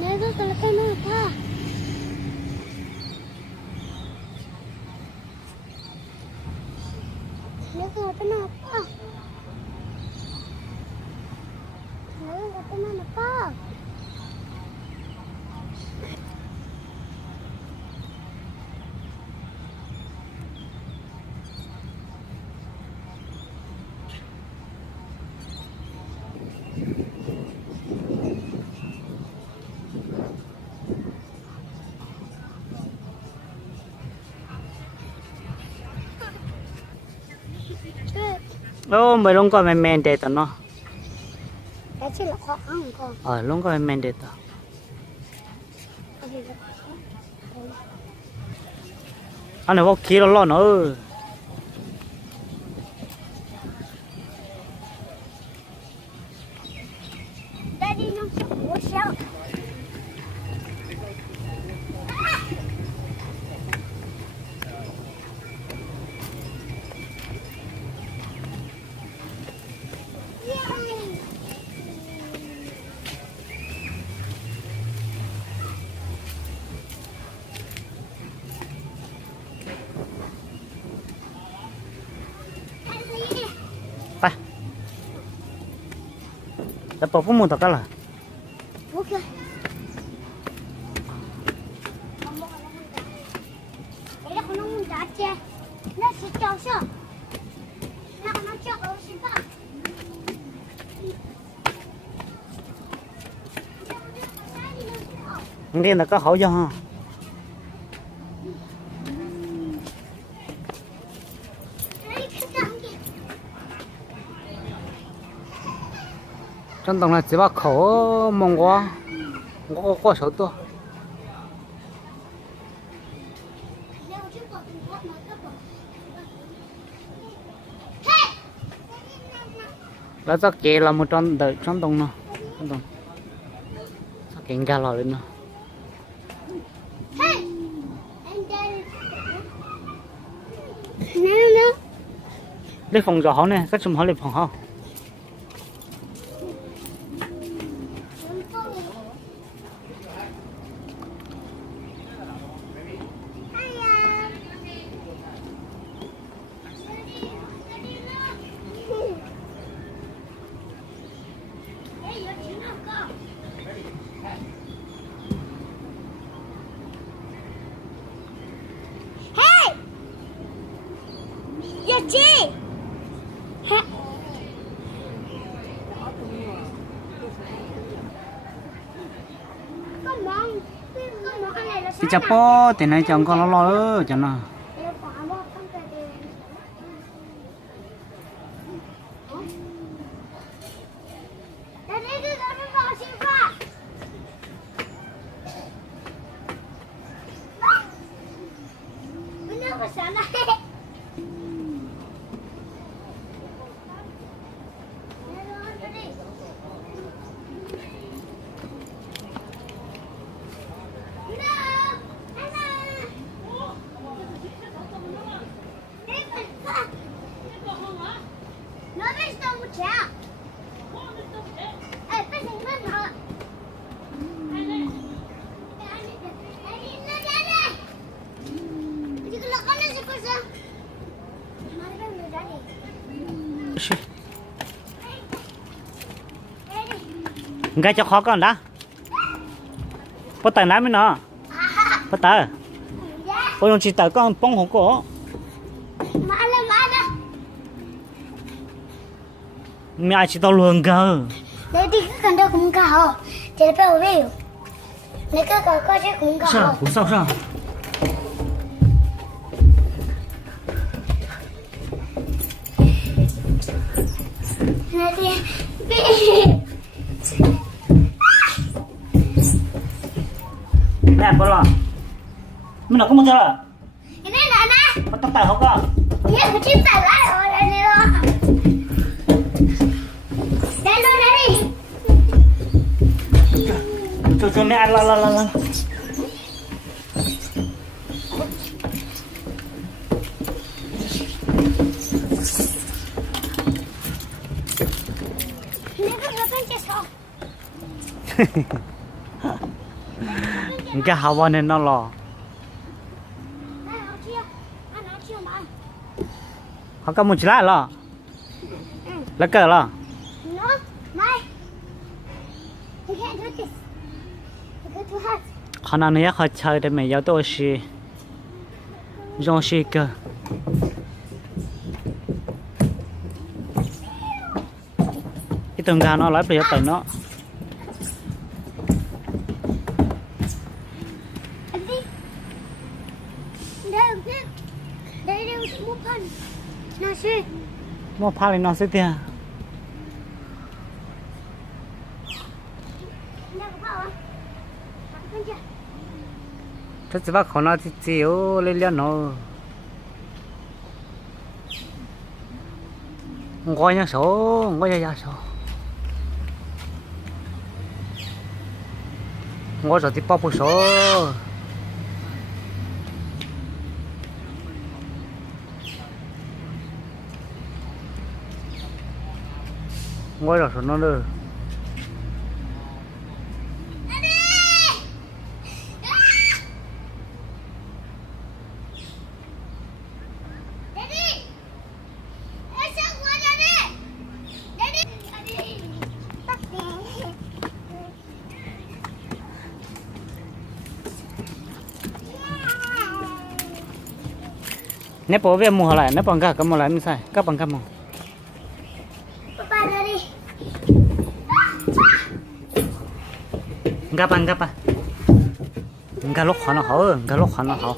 내가 그렇게 놓다. 내가 그렇게 놓다. 내가 그렇게 놓다. Mày luôn coi mày men để tao nó. Cái chỉ là khó ăn không? Luôn coi mày men để tao. Anh này có kia lo nữa. Đây đi nó bố sao? Đã bỏ phút một tao là. Ok. Đấy là con nó muốn đá chè. Nó sẽ cho sao? Nó cho ở xin ba. Đây là có hậu cho ha. Trong tổng là chỉ bắt khổ mong quá, có số to. Đó chắc kệ là một trong đợt trong tổng nó, trong tổng, chắc kệ ra lò lên nó. Lấy phòng gió này, các chúng họ lấy phòng họ. Chị. Thì chả po, thì này chồng con nó lo ơ, cho nó. Ngay cho khó con đã. Bắt tay lái mới nó. Bắt tay. Ôi chỉ tay con bông hồng cổ. Má đó. Mẹ chỉ tao luôn cơ. Đấy đi cái cần đâu cũng cả hả? Thì phải ở đây. Này cái coi chứ cũng cả. Sao? Cũng sao? Này đi. Nè bố lo. Mình nó có một giờ. Cái này là nè. Bắt tao tay không có. Nhớ cái chim tải lại rồi đây này rồi. Đây luôn đây đi. Cho mẹ ăn la. cái hào vào nên nó lò họ có một chỉ lại lò lá cờ lò họ nào nữa họ chơi để mày giáo tôi xí dùng xí cơ cái tường gà nó lấy bây giờ tới nó mua pha lên nó sẽ tiền chắc chỉ bắt khó nó thì chịu lên lên nó ngồi nhá số ngồi ra số ngồi rồi thì bao số ngồi rồi nó nữa nếu bố về mua lại nếu bằng cả cái mua lại mình sai các bằng cái mua gấp ăn gấp lúc họ nó hở gấp lúc họ nó hở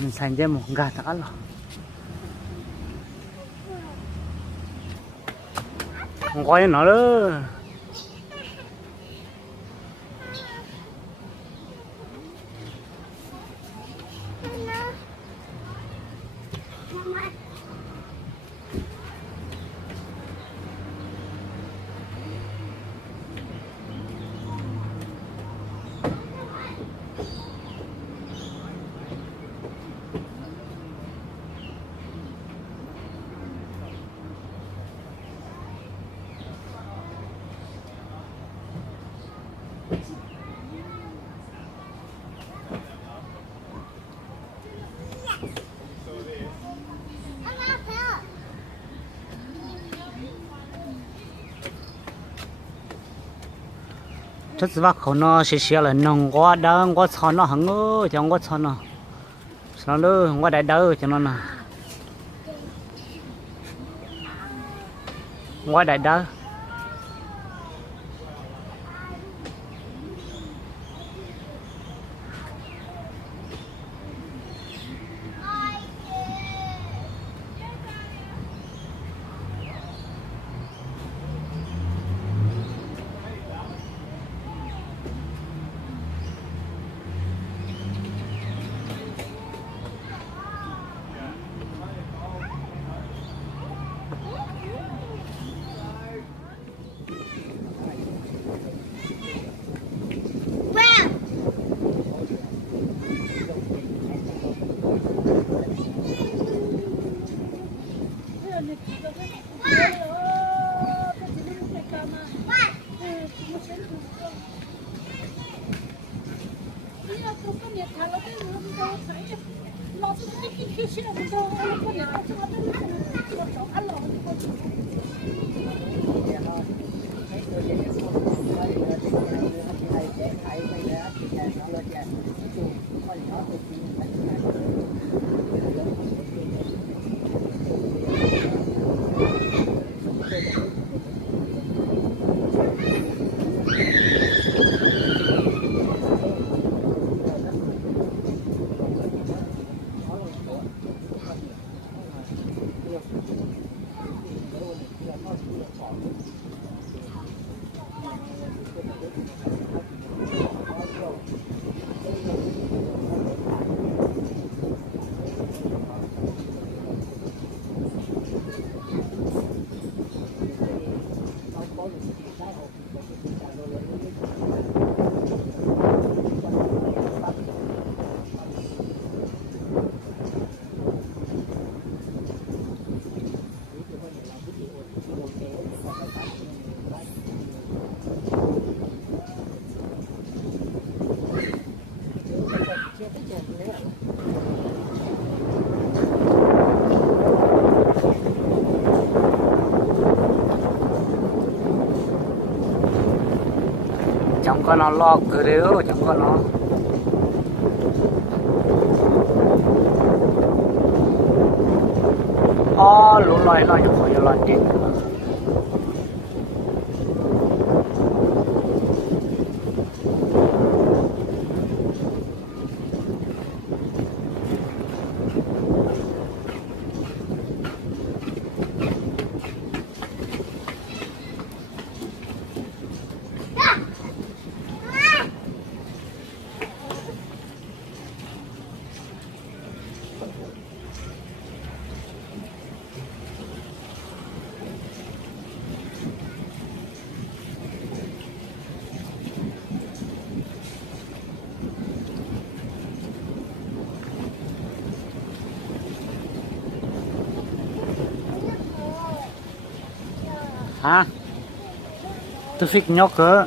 mình xài cho một gà thật là quay nó đó chắc là khó nó sẽ là nông quá đó quá chọn nó hẳn ơi chẳng quá chọn nó nữa quá đại đỡ cho nó nè quá đại đỡ con nó lo cứ đéo chẳng con nó lũ loài loài chẳng có loài tiền hả tôi phích nhóc cơ